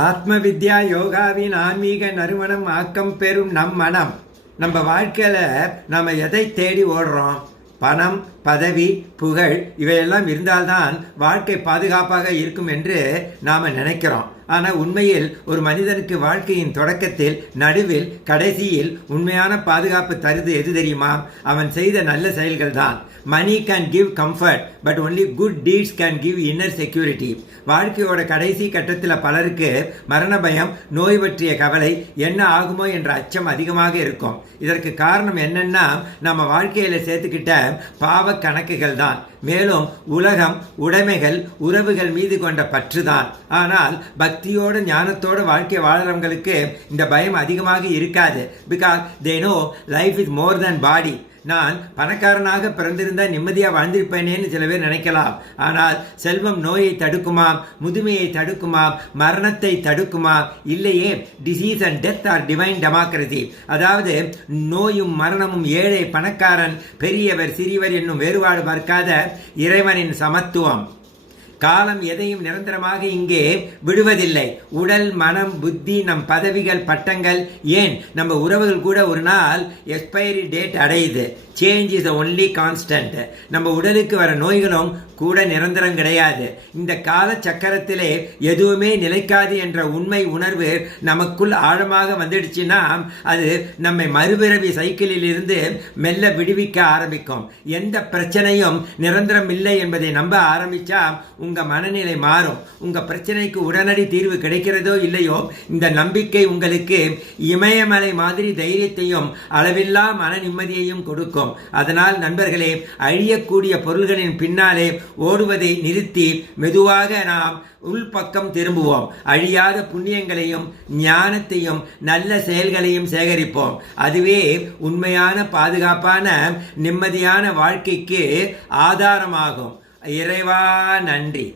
ஆத்ம வித்யா யோகாவின் ஆன்மீக நறுமணம் ஆக்கம் பெறும் நம் மனம். நம்ம வாழ்க்கையில் நாம் எதை தேடி ஓடுறோம்? பணம், பதவி, புகழ் இவையெல்லாம் இருந்தால்தான் வாழ்க்கை பாதுகாப்பாக இருக்கும் என்று நாம் நினைக்கிறோம். ஆனால் உண்மையில் ஒரு மனிதனுக்கு வாழ்க்கையின் தொடக்கத்தில், நடுவில், கடைசியில் உண்மையான பாதுகாப்பு தருது எது தெரியுமா? அவன் செய்த நல்ல செயல்கள் தான். Money can give comfort, but only good deeds can give inner security. வாழ்க்கையோட கடைசி கட்டத்தில் பலருக்கு மரண பயம், நோய் பற்றிய கவலை, என்ன ஆகுமோ என்ற அச்சம் அதிகமாக இருக்கும். இதற்கு காரணம் என்னன்னா, நம்ம வாழ்க்கையில் சேர்த்துக்கிட்ட பாவ கணக்குகள் தான். மேலும் உலகம், உடைமைகள், உறவுகள் மீது கொண்ட பற்று தான். ஆனால் பக்தியோடு ஞானத்தோடு வாழ்க்கை வாழ்றவங்களுக்கு இந்த பயம் அதிகமாக இருக்காது. Because they know life is more than body. நான் பணக்காரனாக பிறந்திருந்தா நிம்மதியாக வாழ்ந்திருப்பேனேன்னு சில பேர் நினைக்கலாம். ஆனால் செல்வம் நோயை தடுக்குமா? முதுமையை தடுக்குமா? மரணத்தை தடுக்குமா? இல்லையே. Disease and death are divine democracy. அதாவது நோயும் மரணமும், ஏழை பணக்காரன், பெரியவர் சிறியவர் என்னும் வேறுபாடு பார்க்காத இறைவனின் சமத்துவம். காலம் எதையும் நிரந்தரமாக இங்கே விடுவதில்லை. உடல், மனம், புத்தி, நம் பதவிகள், பட்டங்கள், ஏன் நம்ம உறவுகள் கூட ஒரு நாள் எக்ஸ்பைரி டேட் அடையுது. Change is the only constant. நம்ம உடலுக்கு வர நோய்களும் கூட நிரந்தரம் கிடையாது. இந்த கால சக்கரத்திலே எதுவுமே நிலைக்காது என்ற உண்மை உணர்வு நமக்குள் ஆழமாக வந்துடுச்சுன்னா, அது நம்மை மறுபிறவி சைக்கிளில் இருந்து மெல்ல விடுவிக்க ஆரம்பிக்கும். எந்த பிரச்சனையும் நிரந்தரம் இல்லை என்பதை நம்ப ஆரம்பிச்சா உங்க மனநிலை மாறும். உங்க பிரச்சனைக்கு உடனடி தீர்வு கிடைக்கிறதோ இல்லையோ, இந்த நம்பிக்கை உங்களுக்கு இமயமலை மாதிரி தைரியத்தையும் அளவில்லா மன நிம்மதியையும் கொடுக்கும். அதனால் நண்பர்களே, அழியக்கூடிய பொருள்களின் பின்னாலே ஓடுவதை நிறுத்தி மெதுவாக நாம் உள்பக்கம் திரும்புவோம். அழியாத புண்ணியங்களையும் ஞானத்தையும் நல்ல செயல்களையும் சேகரிப்போம். அதுவே உண்மையான பாதுகாப்பான நிம்மதியான வாழ்க்கைக்கு ஆதாரமாகும். இறைவா நன்றி.